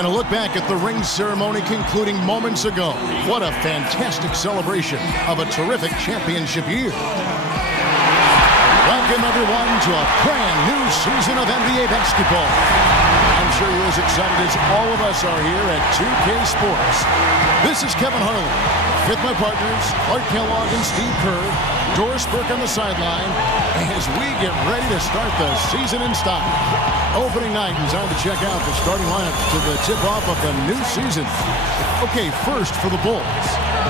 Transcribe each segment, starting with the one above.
And a look back at the ring ceremony concluding moments ago. What a fantastic celebration of a terrific championship year. Welcome, everyone, to a brand new season of NBA basketball. I'm sure you're as excited as all of us are here at 2K Sports. This is Kevin Harlan with my partners, Clark Kellogg and Steve Kerr, Doris Burke on the sideline, as we get ready to start the season in style. Opening night, and time to check out the starting lineups to the tip-off of the new season. Okay, first for the Bulls,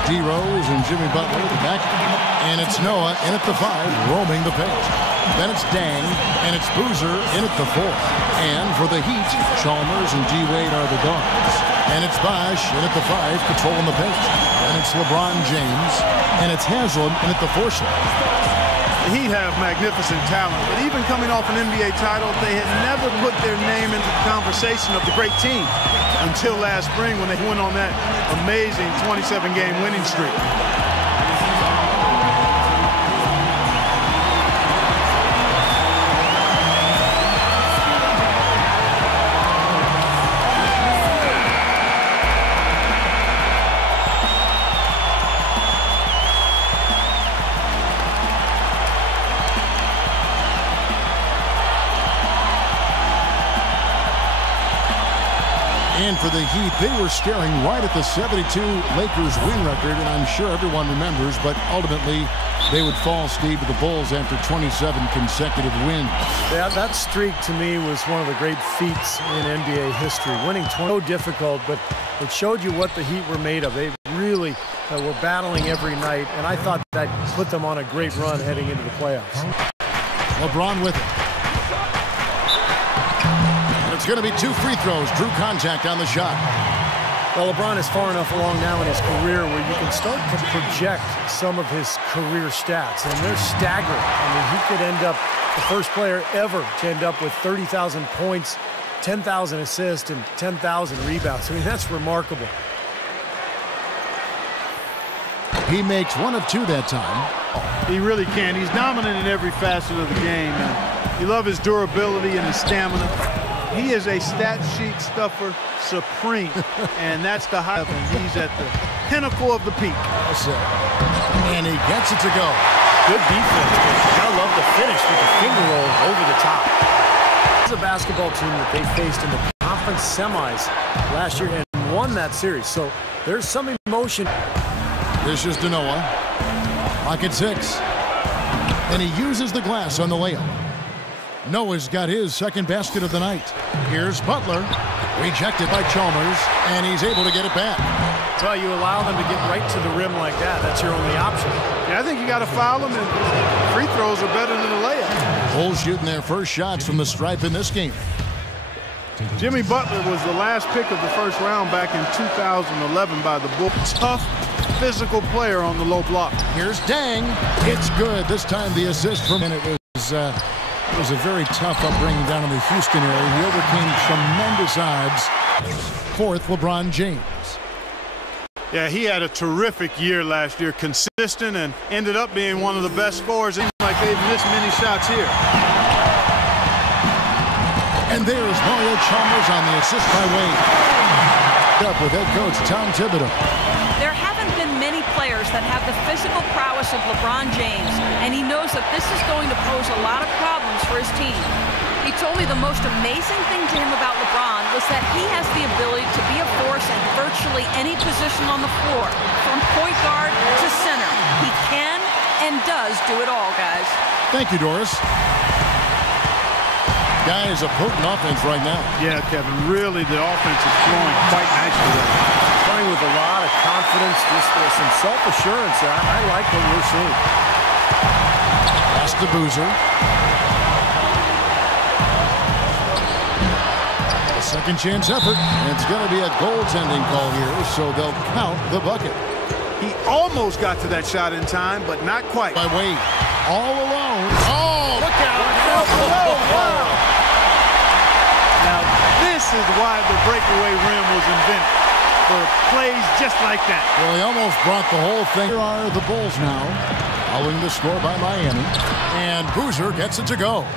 D. Rose and Jimmy Butler at the back, and it's Noah in at the 5, roaming the paint. Then it's Dang, and it's Boozer in at the 4. And for the Heat, Chalmers and D-Wade are the guards. And it's Bosh in at the 5, patrolling the paint. And it's LeBron James, and it's Haslam in at the 4 slot. The Heat have magnificent talent, but even coming off an NBA title, they had never put their name into the conversation of the great team until last spring when they went on that amazing 27-game winning streak. And for the Heat, they were staring right at the 72 Lakers win record, and I'm sure everyone remembers, but ultimately they would fall, Steve, to the Bulls after 27 consecutive wins. Yeah, that streak to me was one of the great feats in NBA history. Winning 20, so difficult, but it showed you what the Heat were made of. They really were battling every night, and I thought that put them on a great run heading into the playoffs. LeBron with it. It's going to be 2 free throws. Drew contact on the shot. Well, LeBron is far enough along now in his career where you can start to project some of his career stats, and they're staggering. I mean, he could end up the first player ever to end up with 30,000 points, 10,000 assists, and 10,000 rebounds. I mean, that's remarkable. He makes 1 of 2 that time. He really can. He's dominant in every facet of the game. And you love his durability and his stamina. He is a stat sheet stuffer supreme, and that's the high. He's at the pinnacle of the peak. And he gets it to go. Good defense. I love the finish with the finger roll over the top. This is a basketball team that they faced in the conference semis last year and won that series. So there's some emotion. This is Noah. Clock at 6. And he uses the glass on the layup. Noah's got his second basket of the night. Here's Butler, rejected by Chalmers, and he's able to get it back. Well, you allow them to get right to the rim like that. That's your only option. Yeah, I think you got to foul them, and free throws are better than a layup. Bulls shooting their first shots from the stripe in this game. Jimmy Butler was the last pick of the first round back in 2011 by the Bulls. Tough, physical player on the low block. Here's Dang. It's good. This time the assist from, and it was a very tough upbringing down in the Houston area. He overcame tremendous odds. 4th, LeBron James. Yeah, he had a terrific year last year, consistent, and ended up being one of the best scorers. It seems like they've missed many shots here. And there's Mario Chalmers on the assist by Wade. Up with head coach Tom Thibodeau. There haven't been many players that have the physical prowess of LeBron James, and he knows that this is going to pose a lot of problems for his team. He told me the most amazing thing to him about LeBron was that he has the ability to be a force in virtually any position on the floor, from point guard to center. He can and does do it all, guys. Thank you, Doris. Guys, a potent offense right now. Yeah, Kevin, really the offense is flowing quite nicely. Playing with a lot of confidence, just some self-assurance. I like what we're seeing. Pass to Boozer. A second chance effort. And it's going to be a goaltending call here, so they'll count the bucket. He almost got to that shot in time, but not quite. By Wade. All alone. Oh, look out. Wow. Now, this is why the breakaway rim was invented, for plays just like that. Well, he almost brought the whole thing. Here are the Bulls now, following the score by Miami. And Boozer gets it to go.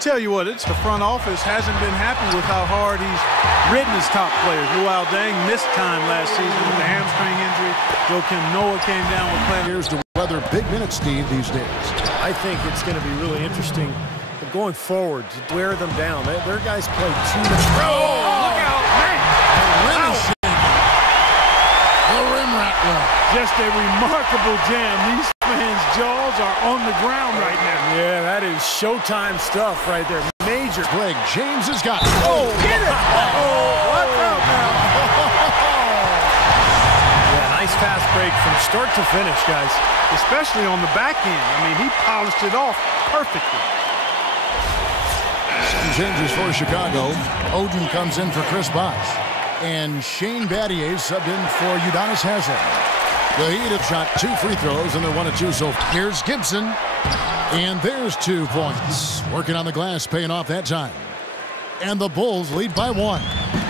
Tell you what, it's the front office hasn't been happy with how hard he's ridden his top players. Luol Deng missed time last season with the hamstring injury. Joakim Noah came down with playing. Here's the weather big minutes, Steve, these days. I think it's going to be really interesting going forward to wear them down. Their guys play too much. Oh, look out, man! The rim rattler. Just a remarkable jam. These fans' jaws are on the ground right now. Yeah, that is Showtime stuff right there. Major. Greg James has got it. Oh, get it! Watch out now. Yeah, nice fast break from start to finish, guys. Especially on the back end. I mean, he polished it off perfectly. Some changes for Chicago. Odin comes in for Chris Bosh. And Shane Battier subbed in for Udonis Haslem. The Heat have shot 2 free throws, and they're 1 of 2 so far. Here's Gibson. And there's 2 points. Working on the glass, paying off that time. And the Bulls lead by 1.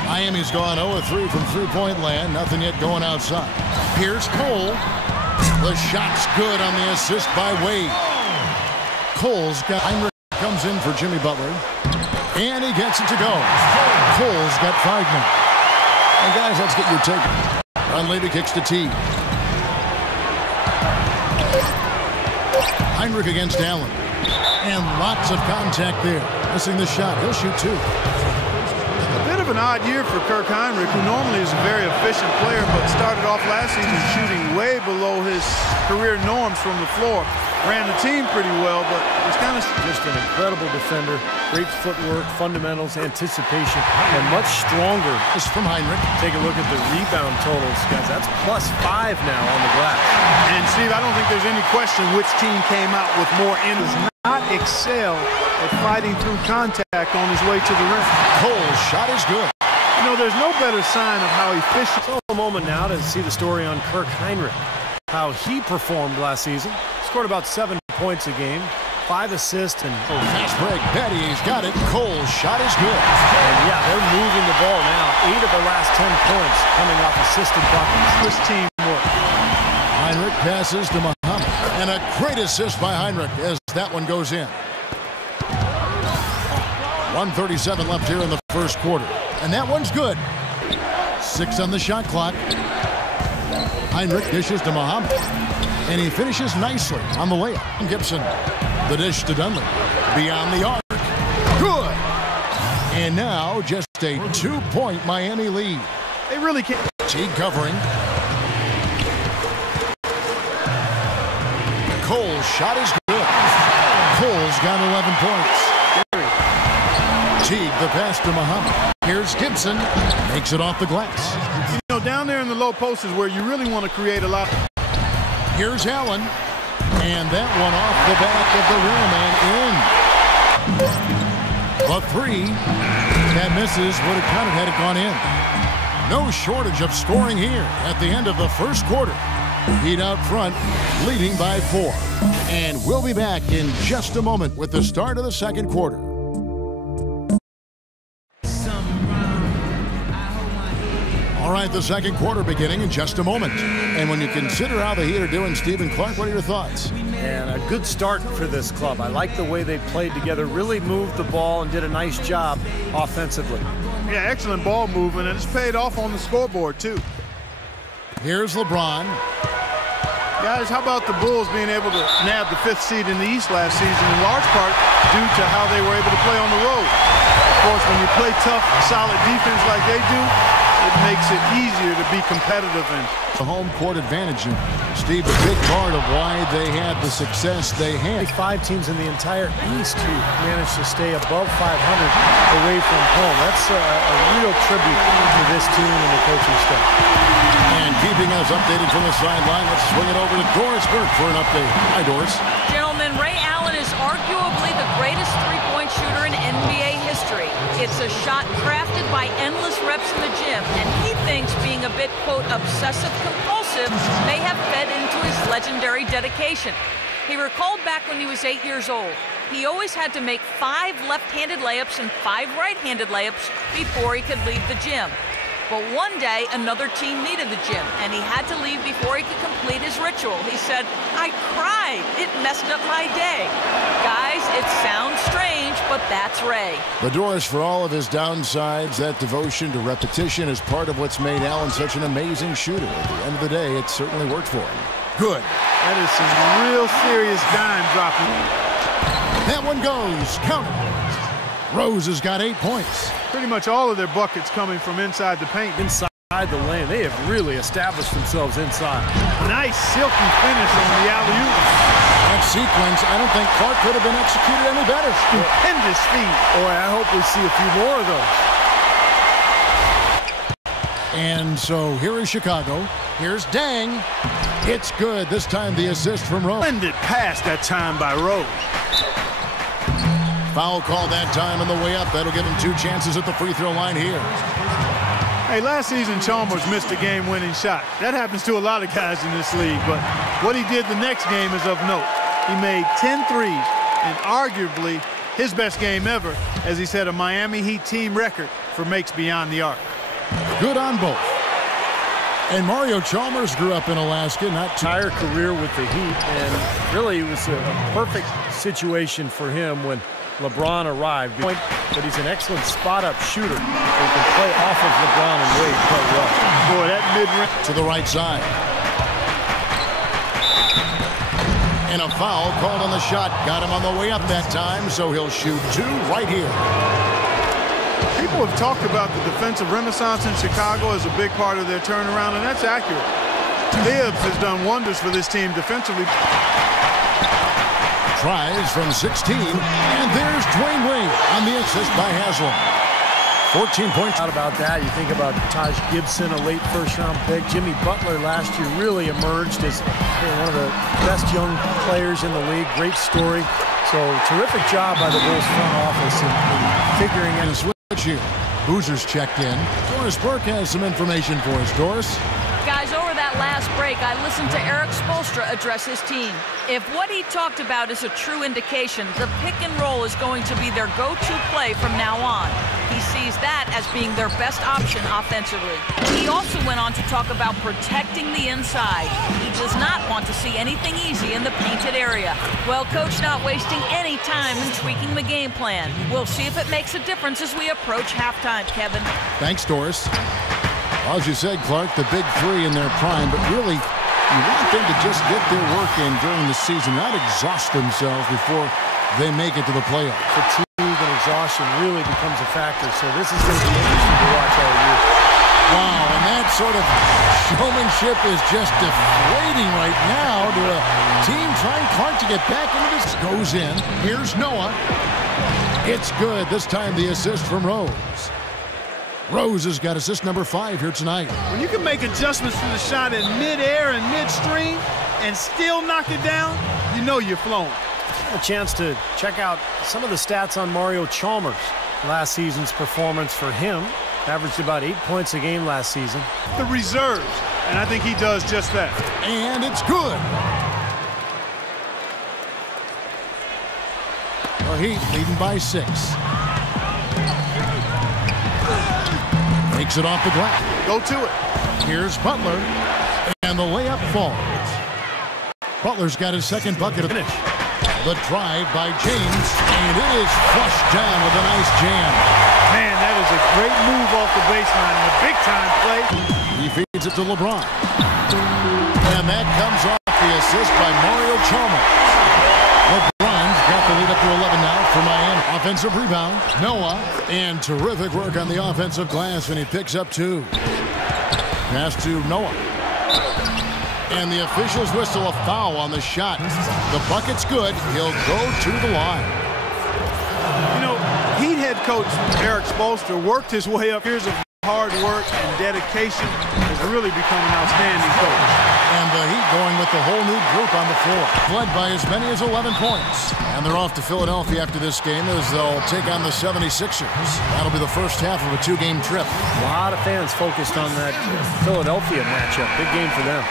Miami's gone 0 of 3 from three-point land. Nothing yet going outside. Here's Cole. The shot's good on the assist by Wade. Cole's got Heinrich comes in for Jimmy Butler. And he gets it to go. Cole's got 5 minutes. And guys, let's get your take. Dunleavy kicks to T. Heinrich against Allen. And lots of contact there. Missing the shot. He'll shoot 2. A bit of an odd year for Kirk Heinrich, who normally is a very efficient player, but started off last season shooting way below his career norms from the floor. Ran the team pretty well, but it's kind of just an incredible defender. Great footwork, fundamentals, anticipation, and much stronger. This is from Heinrich. Take a look at the rebound totals, guys. That's +5 now on the glass. And Steve, I don't think there's any question which team came out with more energy. Not excel at fighting through contact on his way to the rim. Cole's shot is good. You know, there's no better sign of how efficient. So a moment now to see the story on Kirk Heinrich, how he performed last season. Scored about 7 points a game, 5 assists, and fast break. Battier's got it. Cole's shot is good. And yeah, they're moving the ball now. 8 of the last 10 points coming off assisted buckets. This teamwork. Heinrich passes to Muhammad. And a great assist by Heinrich as that one goes in. 1:37 left here in the first quarter. And that one's good. 6 on the shot clock. Heinrich dishes to Muhammad. And he finishes nicely on the layup. Gibson, the dish to Dunley. Beyond the arc. Good. And now just a 2-point Miami lead. They really can't. Teague covering. Cole's shot is good. Cole's got 11 points. Teague the pass to Muhammad. Here's Gibson. Makes it off the glass. You know, down there in the low post is where you really want to create a lot. Here's Allen. And that one off the back of the rim and in. A 3. That misses. Would have counted had it gone in. No shortage of scoring here at the end of the first quarter. Heat out front, leading by 4. And we'll be back in just a moment with the start of the second quarter. All right, the second quarter beginning in just a moment. And when you consider how the Heat are doing, Stephen Clark, what are your thoughts? And a good start for this club. I like the way they played together, really moved the ball and did a nice job offensively. Yeah, excellent ball movement, and it's paid off on the scoreboard, too. Here's LeBron. Guys, how about the Bulls being able to nab the 5th seed in the East last season, in large part due to how they were able to play on the road. Of course, when you play tough, solid defense like they do, it makes it easier to be competitive in. The home court advantage, and Steve, a big part of why they had the success they had. 5 teams in the entire East who managed to stay above 500 away from home. That's a real tribute to this team and the coaching staff. And keeping us updated from the sideline, let's swing it over to Doris Burke for an update. Hi, Doris. Gentlemen, Ray Allen is arguably the greatest three-point shooter in NBA history. It's a shot crafted by endless reps in the gym, and he thinks being a bit, quote, obsessive-compulsive may have fed into his legendary dedication. He recalled back when he was 8 years old. He always had to make 5 left-handed layups and 5 right-handed layups before he could leave the gym. But one day, another team needed the gym, and he had to leave before he could complete his ritual. He said, "I cried. It messed up my day." Guys, it sounds strange, but but that's Ray. But Doris, for all of his downsides, that devotion to repetition is part of what's made Allen such an amazing shooter. At the end of the day, it certainly worked for him. Good. That is some real serious dime dropping. That one goes. Count it. Rose has got 8 points. Pretty much all of their buckets coming from inside the paint. Inside the lane, they have really established themselves inside. Nice silky finish on the alley-oop. That sequence, I don't think Clark could have been executed any better. Stupendous feed. Boy, I hope we see a few more of those. And so here is Chicago. Here's Dang. It's good. This time the assist from Rose. Splendid pass that time by Rose. Foul call that time on the way up. That'll give him 2 chances at the free throw line here. Hey, last season Chalmers missed a game-winning shot. That happens to a lot of guys in this league, but what he did the next game is of note. He made 10 threes, and arguably his best game ever, as he set a Miami Heat team record for makes beyond the arc. Good on both. And Mario Chalmers grew up in Alaska, not too... Entire career with the Heat, and really it was a perfect situation for him when LeBron arrived. But he's an excellent spot-up shooter. He can play off of LeBron and Wade quite well. Boy, that mid-range. To the right side. And a foul called on the shot. Got him on the way up that time, so he'll shoot 2 right here. People have talked about the defensive renaissance in Chicago as a big part of their turnaround, and that's accurate. Tibbs has done wonders for this team defensively. Tries from 16, and there's Dwayne Wade on the assist by Haslam. 14 points. Not about that. You think about Taj Gibson, a late first-round pick. Jimmy Butler last year really emerged as one of the best young players in the league. Great story. So terrific job by the Bulls front office in figuring out a switch here. Boozer's checked in. Doris Burke has some information for us. Doris? Guys, over that last break, I listened to Eric Spoelstra address his team. If what he talked about is a true indication, the pick and roll is going to be their go-to play from now on. He sees that as being their best option offensively. He also went on to talk about protecting the inside. He does not want to see anything easy in the painted area. Well, Coach not wasting any time in tweaking the game plan. We'll see if it makes a difference as we approach halftime, Kevin. Thanks, Doris. Well, as you said, Clark, the big 3 in their prime, but really, you want them to just get their work in during the season, not exhaust themselves before they make it to the playoffs. Fatigue and exhaustion really becomes a factor, so this is going to be interesting to watch all year. Wow, and that sort of showmanship is just deflating right now to a team trying Clark to get back into this. Goes in. Here's Noah. It's good. This time the assist from Rose. Rose has got assist number 5 here tonight. When you can make adjustments to the shot in midair and midstream and still knock it down, you know you're flowing. A chance to check out some of the stats on Mario Chalmers. Last season's performance for him averaged about 8 points a game last season. The reserves, and I think he does just that. And it's good. The Heat leading by 6. Takes it off the glass. Go to it. Here's Butler, and the layup falls. Butler's got his second bucket of finish. The drive by James, and it is flushed down with a nice jam. Man, that is a great move off the baseline and a big-time play. He feeds it to LeBron. And that comes off the assist by Mario Chalmers. LeBron's got the lead up to 11 now for Miami. Offensive rebound, Noah, and terrific work on the offensive glass, and he picks up 2. Pass to Noah. And the officials whistle a foul on the shot. The bucket's good. He'll go to the line. You know, Heat head coach Eric Spoelstra worked his way up. Years of hard work and dedication has really become an outstanding coach. And the Heat going with the whole new group on the floor. Led by as many as 11 points. And they're off to Philadelphia after this game as they'll take on the 76ers. That'll be the first half of a 2-game trip. A lot of fans focused on that Philadelphia matchup. Big game for them.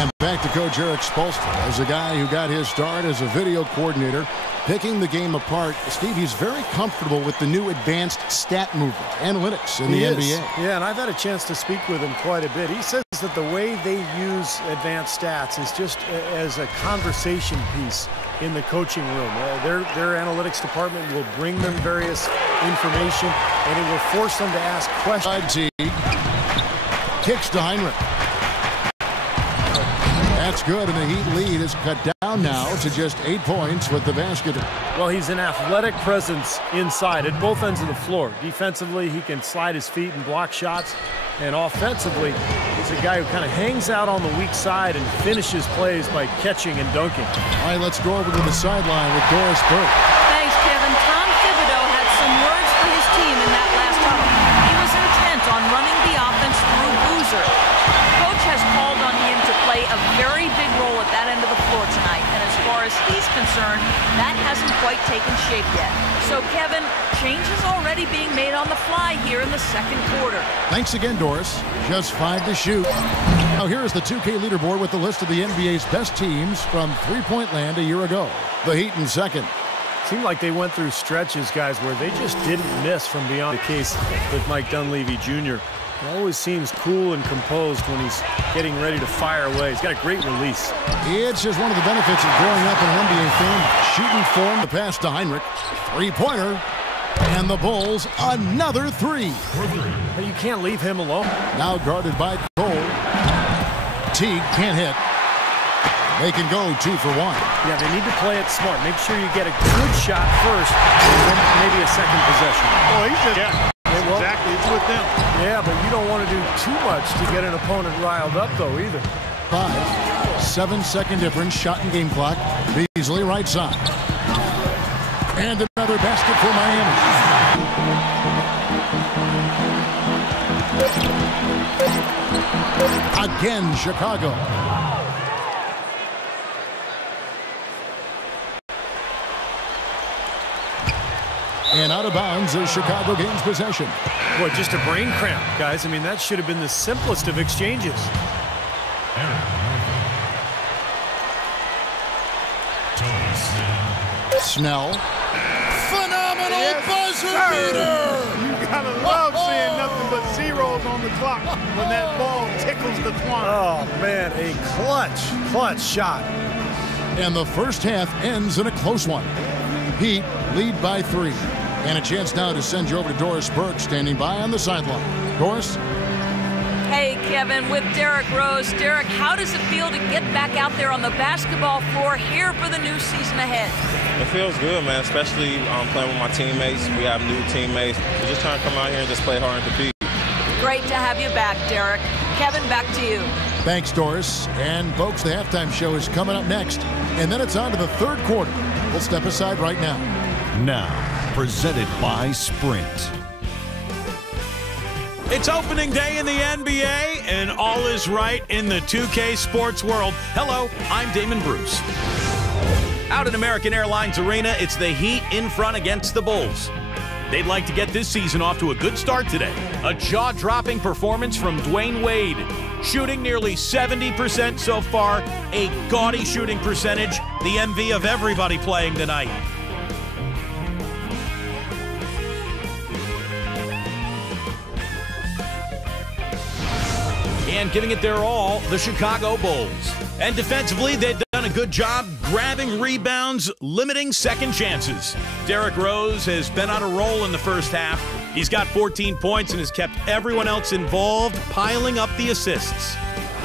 And back to Coach Eric Spoelstra as a guy who got his start as a video coordinator, picking the game apart. Steve, he's very comfortable with the new advanced stat movement, analytics in the NBA. Yeah, and I've had a chance to speak with him quite a bit. He says that the way they use advanced stats is just as a conversation piece in the coaching room. Their analytics department will bring them various information, and it will force them to ask questions. Teague kicks to Heinrich. That's good, and the Heat lead is cut down now to just 8 points with the basket. Well, he's an athletic presence inside at both ends of the floor. Defensively, he can slide his feet and block shots. And offensively, he's a guy who kind of hangs out on the weak side and finishes plays by catching and dunking. All right, let's go over to the sideline with Doris Burke. Thanks, Kevin. Tom Thibodeau had some words for his team in that last huddle. He was intent on running the offense through Boozer. Coach has called on him to play a very big role at that end of the floor tonight, and as far as he's concerned, that hasn't quite taken shape yet. So, Kevin, changes already being made on the fly here in the second quarter. Thanks again, Doris. Just 5 to shoot. Now here is the 2K leaderboard with the list of the NBA's best teams from three-point land a year ago. The Heat in second. Seemed like they went through stretches, guys, where they just didn't miss from beyond. The case with Mike Dunleavy Jr. He always seems cool and composed when he's getting ready to fire away. He's got a great release. It's just one of the benefits of growing up in an NBA fan. Shooting form, the pass to Heinrich. Three-pointer. And the Bulls, another 3. But you can't leave him alone. Now guarded by Cole. Teague can't hit. They can go 2 for 1. Yeah, they need to play it smart. Make sure you get a good shot first, and then maybe a second possession. Oh, he's just... Yeah. Exactly, it's with them. Yeah, but you don't want to do too much to get an opponent riled up, though, either. 5, 7-second difference, shot and game clock. Beasley right side. And another basket for Miami. Again, Chicago. And out of bounds as Chicago gains possession. Boy, just a brain cramp, guys. I mean, that should have been the simplest of exchanges. Snell. Phenomenal buzzer beater! You gotta love seeing nothing but zeros on the clock when that ball tickles the twine. Oh, man, a clutch shot. And the first half ends in a close one. Heat lead by 3. And a chance now to send you over to Doris Burke, standing by on the sideline. Doris? Hey, Kevin, with Derrick Rose. Derrick, how does it feel to get back out there on the basketball floor here for the new season ahead? It feels good, man, especially playing with my teammates. We have new teammates. We're just trying to come out here and just play hard and compete. Great to have you back, Derrick. Kevin, back to you. Thanks, Doris. And, folks, the halftime show is coming up next. And then it's on to the third quarter. We'll step aside right now. Now, presented by Sprint. It's opening day in the NBA, and all is right in the 2K sports world. Hello, I'm Damon Bruce. Out at American Airlines Arena, it's the Heat in front against the Bulls. They'd like to get this season off to a good start today. A jaw-dropping performance from Dwayne Wade, shooting nearly 70% so far, a gaudy shooting percentage, the envy of everybody playing tonight. And giving it their all, the Chicago Bulls. And defensively, they've done a good job grabbing rebounds, limiting second chances. Derrick Rose has been on a roll in the first half. He's got 14 points and has kept everyone else involved, piling up the assists.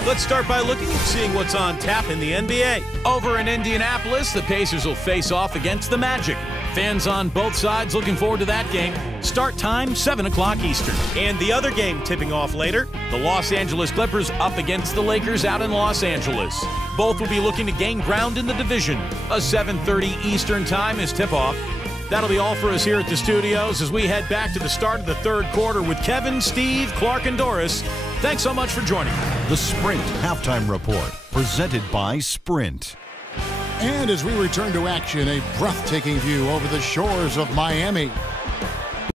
Let's start by looking and seeing what's on tap in the NBA. Over in Indianapolis, the Pacers will face off against the Magic. Fans on both sides looking forward to that game. Start time, 7 o'clock Eastern. And the other game tipping off later, the Los Angeles Clippers up against the Lakers out in Los Angeles. Both will be looking to gain ground in the division. A 7:30 Eastern time is tip-off. That'll be all for us here at the studios as we head back to the start of the third quarter with Kevin, Steve, Clark, and Doris. Thanks so much for joining. The Sprint Halftime Report, presented by Sprint. And as we return to action, a breathtaking view over the shores of Miami.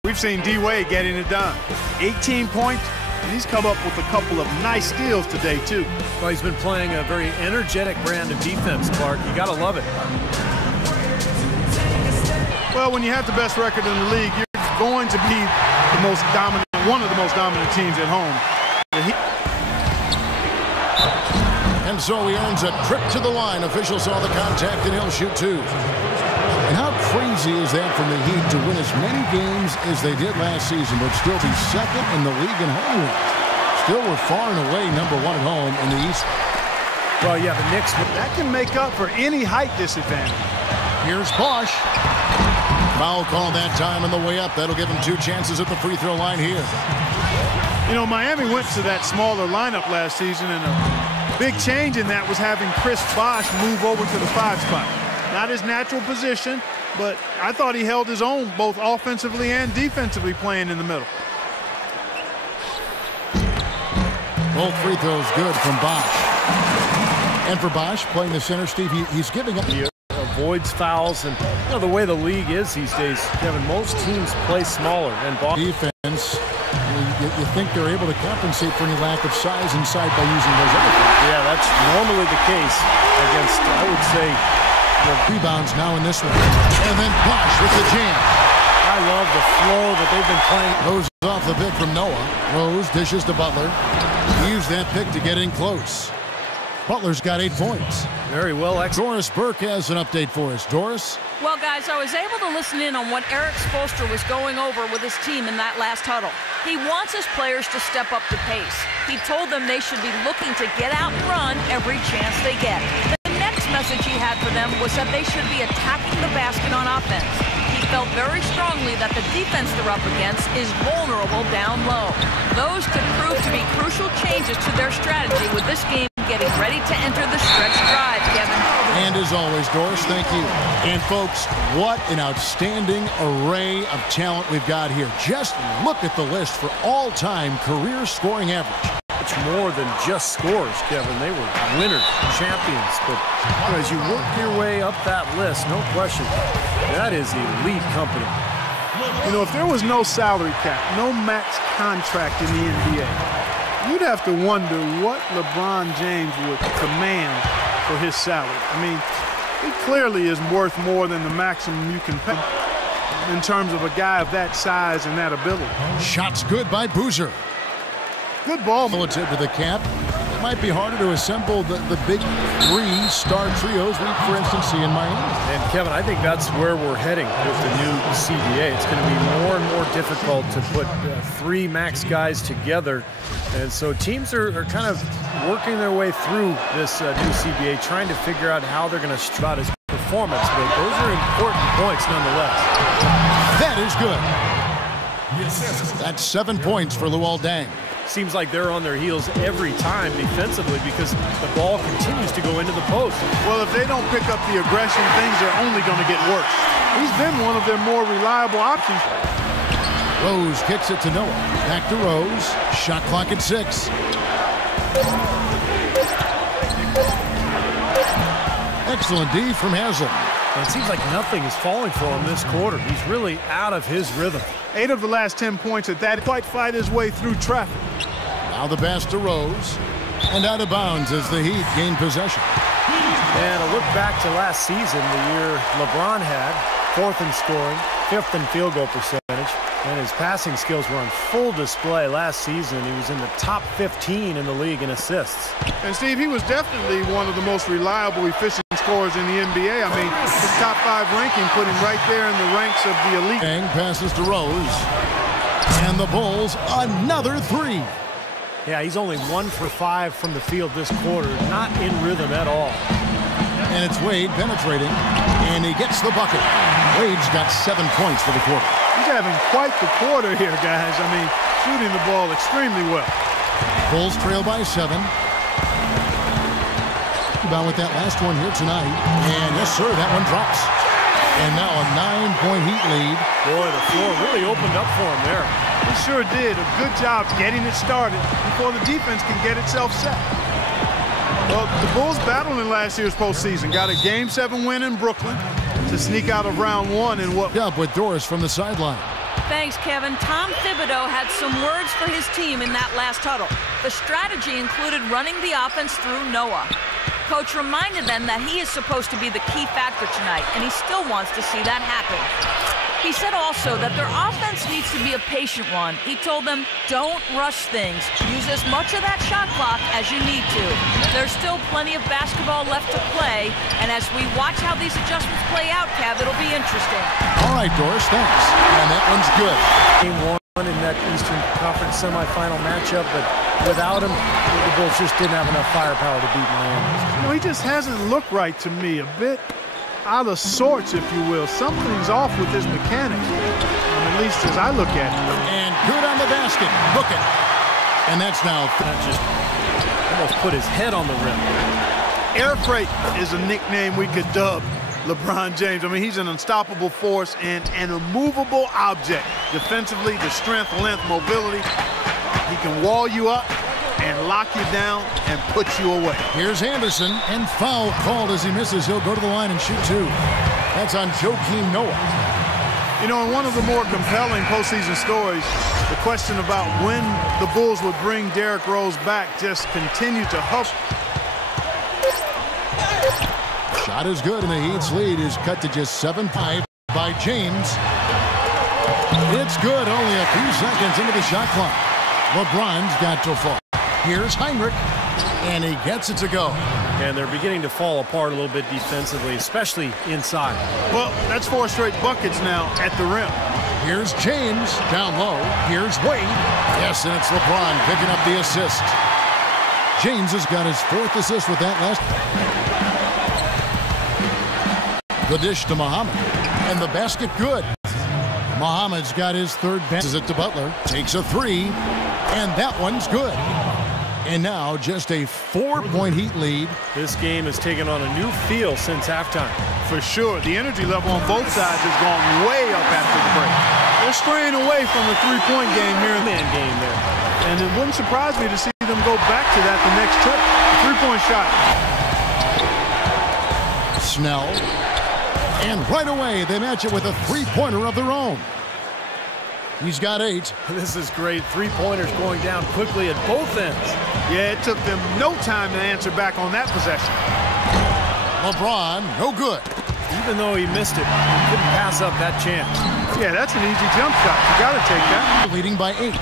We've seen D-Wade getting it done. 18 points, and he's come up with a couple of nice steals today, too. Well, he's been playing a very energetic brand of defense, Clark. You got to love it. Well, when you have the best record in the league, you're going to be the most dominant, one of the most dominant teams at home. And so he earns a trip to the line. Officials saw the contact, and he'll shoot 2. And how crazy is that from the Heat to win as many games as they did last season, but still be second in the league in home wins? Still, we're far and away #1 at home in the East. Well, yeah, the Knicks. That can make up for any height disadvantage. Here's Bosch. Foul call that time on the way up. That'll give him 2 chances at the free throw line here. You know, Miami went to that smaller lineup last season, and a big change in that was having Chris Bosch move over to the 5 spot. Not his natural position, but I thought he held his own both offensively and defensively playing in the middle. Both free throws good from Bosch. And for Bosch, playing the center, Steve, he's giving up. He avoids fouls, and you know the way the league is these days, Kevin, most teams play smaller. And Defense, you think they're able to compensate for any lack of size inside by using those other things. Yeah, that's normally the case against, I would say, rebounds now in this one. And then Bosch with the jam. I love the flow that they've been playing. Rose off the pick from Noah. Rose dishes to Butler. He used that pick to get in close. Butler's got 8 points. Very well. Doris Burke has an update for us. Doris? Well, guys, I was able to listen in on what Eric Spoelstra was going over with his team in that last huddle. He wants his players to step up to pace. He told them they should be looking to get out and run every chance they get. The next message he had for them was that they should be attacking the basket on offense. He felt very strongly that the defense they're up against is vulnerable down low. Those could prove to be crucial changes to their strategy with this game getting ready to enter the stretch drive, Kevin. And as always, Doris, thank you. And folks, what an outstanding array of talent we've got here. Just look at the list for all-time career scoring average. It's more than just scores, Kevin. They were winners, champions. But you know, as you work your way up that list, no question, that is elite company. You know, if there was no salary cap, no max contract in the NBA, you'd have to wonder what LeBron James would command for his salary. I mean, he clearly is worth more than the maximum you can pay in terms of a guy of that size and that ability. Shots good by Boozer. Good ball. Relative to the cap, it might be harder to assemble the big 3-star trios we, for instance, see in Miami. And, Kevin, I think that's where we're heading with the new CBA. It's going to be more and more difficult to put 3 max guys together. And so teams are kind of working their way through this new CBA, trying to figure out how they're going to strut his performance. But those are important points nonetheless. That is good. That's 7 points for Luol Deng. Seems like they're on their heels every time defensively because the ball continues to go into the post. Well, if they don't pick up the aggression, things are only going to get worse. He's been one of their more reliable options. Rose kicks it to Noah. Back to Rose. Shot clock at 6. Excellent D from Haslem. It seems like nothing is falling for him this quarter. He's really out of his rhythm. 8 of the last 10 points at that. Quite fight his way through traffic. Now the pass to Rose. And out of bounds as the Heat gain possession. And a look back to last season, the year LeBron had 4th in scoring, 5th in field goal percentage, and his passing skills were on full display last season. He was in the top 15 in the league in assists. And Steve, he was definitely one of the most reliable, efficient scorers in the NBA. I mean, his top 5 ranking put him right there in the ranks of the elite. Deng passes to Rose. And the Bulls, another 3. Yeah, he's only 1 for 5 from the field this quarter. Not in rhythm at all. And it's Wade penetrating. And he gets the bucket. Wade's got 7 points for the quarter. He's having quite the quarter here, guys. I mean, shooting the ball extremely well. Bulls trail by 7. About with that last one here tonight. And yes, sir, that one drops. And now a 9-point Heat lead. Boy, the floor really opened up for him there. He sure did. A good job getting it started before the defense can get itself set. Well, the Bulls battled in last year's postseason. Got a Game 7 win in Brooklyn to sneak out of round 1 in what... Up with Doris from the sideline. Thanks, Kevin. Tom Thibodeau had some words for his team in that last huddle. The strategy included running the offense through Noah. coach reminded them that he is supposed to be the key factor tonight, and he still wants to see that happen. He said also that their offense needs to be a patient one. He told them, don't rush things. Use as much of that shot clock as you need to. There's still plenty of basketball left to play, and as we watch how these adjustments play out, Kev, it'll be interesting. All right, Doris, thanks. And that one's good. Game 1 in that Eastern Conference semifinal matchup, but without him, the Bulls just didn't have enough firepower to beat Miami. He just hasn't looked right to me. A bit out of sorts, if you will. Something's off with his mechanics, at least as I look at it. And good on the basket. Book it. And that's now Just almost put his head on the rim. Air freight is a nickname we could dub LeBron James. I mean, he's an unstoppable force and an immovable object. Defensively, the strength, length, mobility. He can wall you up and lock you down and put you away. Here's Anderson, and foul called as he misses. He'll go to the line and shoot 2. That's on Joakim Noah. You know, in one of the more compelling postseason stories, the question about when the Bulls would bring Derrick Rose back just continued to hover. Shot is good, and the Heat's lead is cut to just 7-5 by James. It's good, only a few seconds into the shot clock. LeBron's got to fall. Here's Heinrich, and he gets it to go. And they're beginning to fall apart a little bit defensively, especially inside. Well, that's 4 straight buckets now at the rim. Here's James, down low. Here's Wade. Yes, and it's LeBron picking up the assist. James has got his 4th assist with that last. The dish to Muhammad, and the basket good. Muhammad's got his 3rd passes it to Butler. Takes a 3, and that one's good. And now just a 4-point Heat lead. This game has taken on a new feel since halftime. For sure, the energy level on both sides has gone way up after the break. They're straying away from the 3-point game here. Man game there. And it wouldn't surprise me to see them go back to that the next trip. 3-point shot. Snell. And right away, they match it with a 3-pointer of their own. He's got 8. This is great. 3-pointers going down quickly at both ends. Yeah, it took them no time to answer back on that possession. LeBron, no good. Even though he missed it, he couldn't pass up that chance. Yeah, that's an easy jump shot. You got to take that. Leading by 8.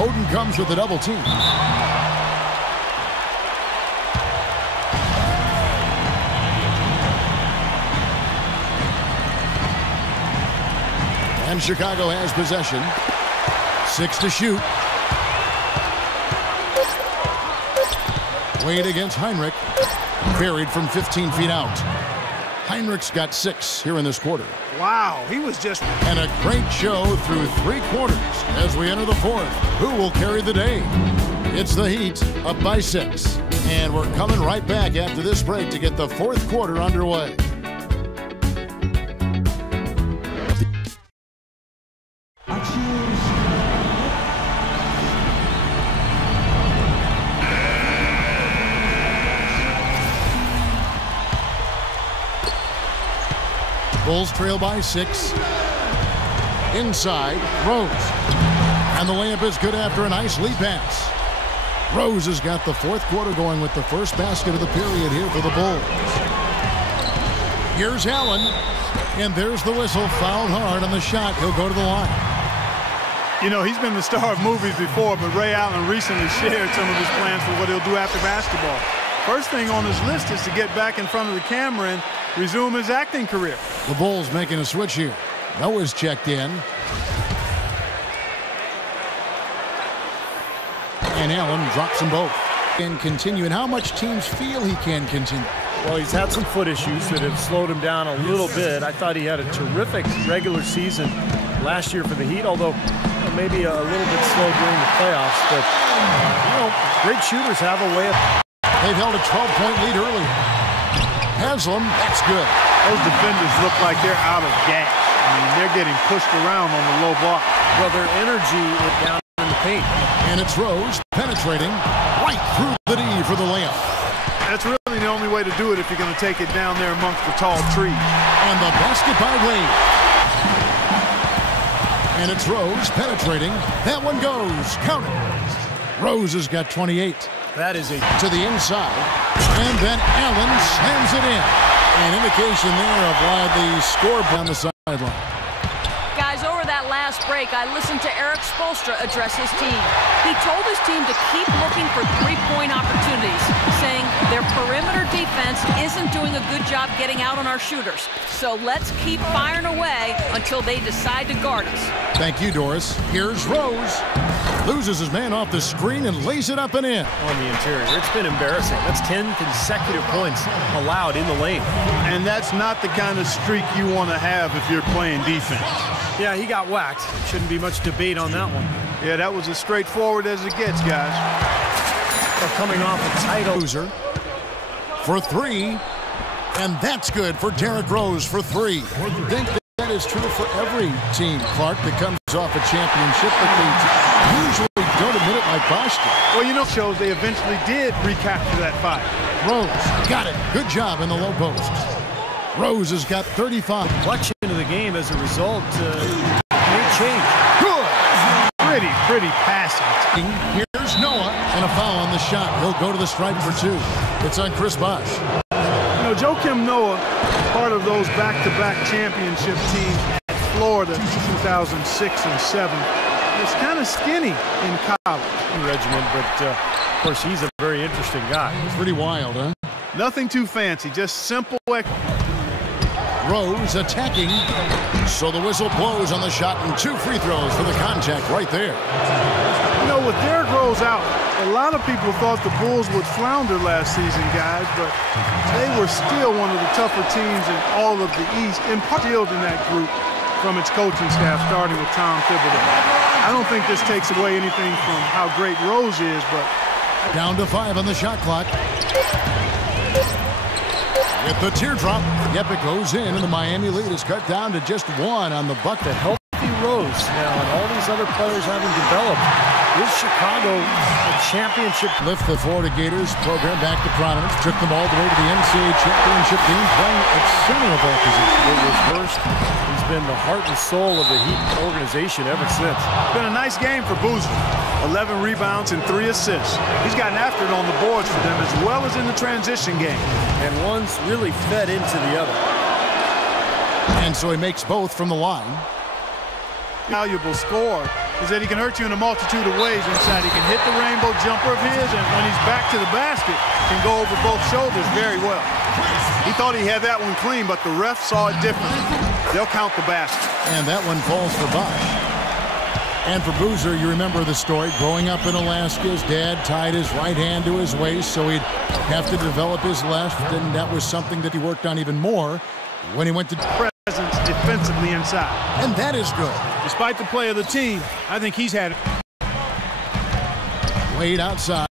Oden comes with a double team. And Chicago has possession. 6 to shoot. Wade against Heinrich. Buried from 15 feet out. Heinrich's got 6 here in this quarter. Wow, he was just... And a great show through 3 quarters as we enter the 4th. Who will carry the day? It's the Heat, up by 6. And we're coming right back after this break to get the 4th quarter underway. Bulls trail by 6. Inside, Rose. And the layup is good after a nice lead pass. Rose has got the 4th quarter going with the first basket of the period here for the Bulls. Here's Allen. And there's the whistle. Fouled hard on the shot. He'll go to the line. You know, he's been the star of movies before, but Ray Allen recently shared some of his plans for what he'll do after basketball. First thing on his list is to get back in front of the camera and resume his acting career. The Bulls making a switch here. Noah's checked in. And Allen drops them both. Can continue, and how much teams feel he can continue. Well, he's had some foot issues that have slowed him down a little bit. I thought he had a terrific regular season last year for the Heat, although maybe a little bit slow during the playoffs. But, you know, great shooters have a way of... They've held a 12-point lead early. Haslam, that's good. Those defenders look like they're out of gas. I mean, they're getting pushed around on the low block. Well, their energy is down in the paint. And it's Rose penetrating right through the D for the layup. That's really the only way to do it if you're going to take it down there amongst the tall trees. And the basket by Wade. And it's Rose penetrating. That one goes. Count it. Rose has got 28. That is to the inside, and then Allen slams it in. An indication there of why the score on the sideline. Guys, over that last break, I listened to Eric Spoelstra address his team. He told his team to keep looking for three-point opportunities, saying their perimeter defense isn't doing a good job getting out on our shooters. So let's keep firing away until they decide to guard us. Thank you, Doris. Here's Rose. Loses his man off the screen and lays it up and in. On the interior. It's been embarrassing. That's 10 consecutive points allowed in the lane. And that's not the kind of streak you want to have if you're playing defense. Yeah, he got whacked. Shouldn't be much debate on that one. Yeah, that was as straightforward as it gets, guys. They're coming off a title. Loser for three, and that's good for Derrick Rose for three. I think that is true for every team, Clark, that comes off a championship, but they usually don't admit it like Boston. Well, you know, shows they eventually did recapture that fight. Rose got it. Good job in the low post. Rose has got 35. Complexion of the game as a result may change. Good. Pretty passing. Here's Noah, and a foul on the shot. He'll go to the stripe for two. It's on Chris Bosh. You know, Joakim Noah, part of those back-to-back championship teams at Florida, 2006 and 7, was kind of skinny in college. Regiment, but of course he's a very interesting guy. Pretty wild, huh? Nothing too fancy, just simple. Rose attacking, so the whistle blows on the shot and two free throws for the contact right there. You know, with Derrick Rose out, a lot of people thought the Bulls would flounder last season, guys, but they were still one of the tougher teams in all of the East, in part in that group from its coaching staff, starting with Tom Thibodeau. I don't think this takes away anything from how great Rose is, but... Down to 5 on the shot clock. With the teardrop, Yepik goes in, and the Miami lead is cut down to just 1 on the bucket. The healthy Rose now, and all these other players having developed. Is Chicago a championship? Lift the Florida Gators program back to prominence. Took them all the way to the NCAA championship game, playing at center of that position. It was first. He's been the heart and soul of the Heat organization ever since. It's been a nice game for Boozer. 11 rebounds and 3 assists. He's gotten after it on the boards for them as well as in the transition game. And one's really fed into the other. And so he makes both from the line. Valuable score is that he can hurt you in a multitude of ways inside. He can hit the rainbow jumper of his, and when he's back to the basket, can go over both shoulders very well. He thought he had that one clean, but the ref saw it differently. They'll count the basket. And that one falls for Bosh. And for Boozer, you remember the story. Growing up in Alaska, his dad tied his right hand to his waist, so he'd have to develop his left, and that was something that he worked on even more when he went to presence defensively inside. And that is good. Despite the play of the team, I think he's had it. Wade outside,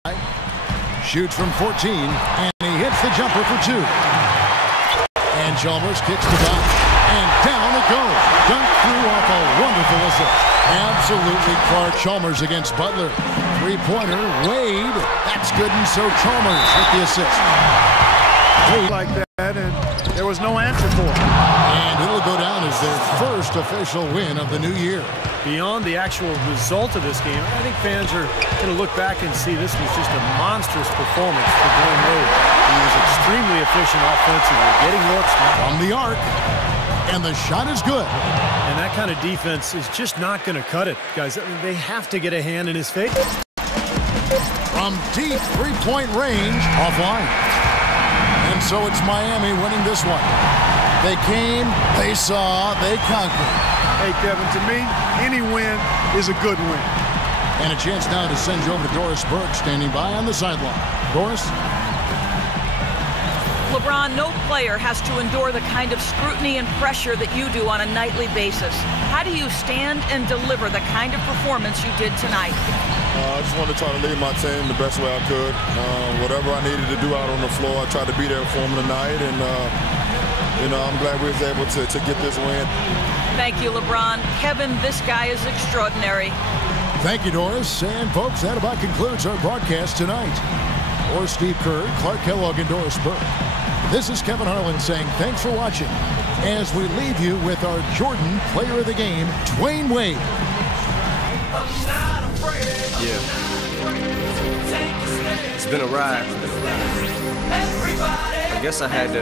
shoots from 14, and he hits the jumper for 2. And Chalmers kicks the box, and down it goes. Dunk through off a wonderful assist. Absolutely, Clark. Chalmers against Butler. Three-pointer, Wade. That's good, and so Chalmers with the assist. Wade like that, and there was no answer for it. And it'll go down as their first official win of the new year. Beyond the actual result of this game, I think fans are going to look back and see this was just a monstrous performance for Dwayne Wade. He was extremely efficient offensively, getting looks from the arc, and the shot is good. And that kind of defense is just not going to cut it, guys. They have to get a hand in his face. From deep three-point range, offline. And so it's Miami winning this one. They came, they saw, they conquered. Hey, Kevin, to me, any win is a good win. And a chance now to send you over to Doris Burke, standing by on the sideline. Doris? LeBron, no player has to endure the kind of scrutiny and pressure that you do on a nightly basis. How do you stand and deliver the kind of performance you did tonight? I just wanted to try to lead my team the best way I could. Whatever I needed to do out on the floor, I tried to be there for them tonight. And, I'm glad we was able to get this win. Thank you, LeBron. Kevin, this guy is extraordinary. Thank you, Doris. And, folks, that about concludes our broadcast tonight. For Steve Kerr, Clark Kellogg, and Doris Burke, this is Kevin Harlan saying thanks for watching as we leave you with our Jordan Player of the Game, Dwayne Wade. Yeah. It's been a ride. I guess I had to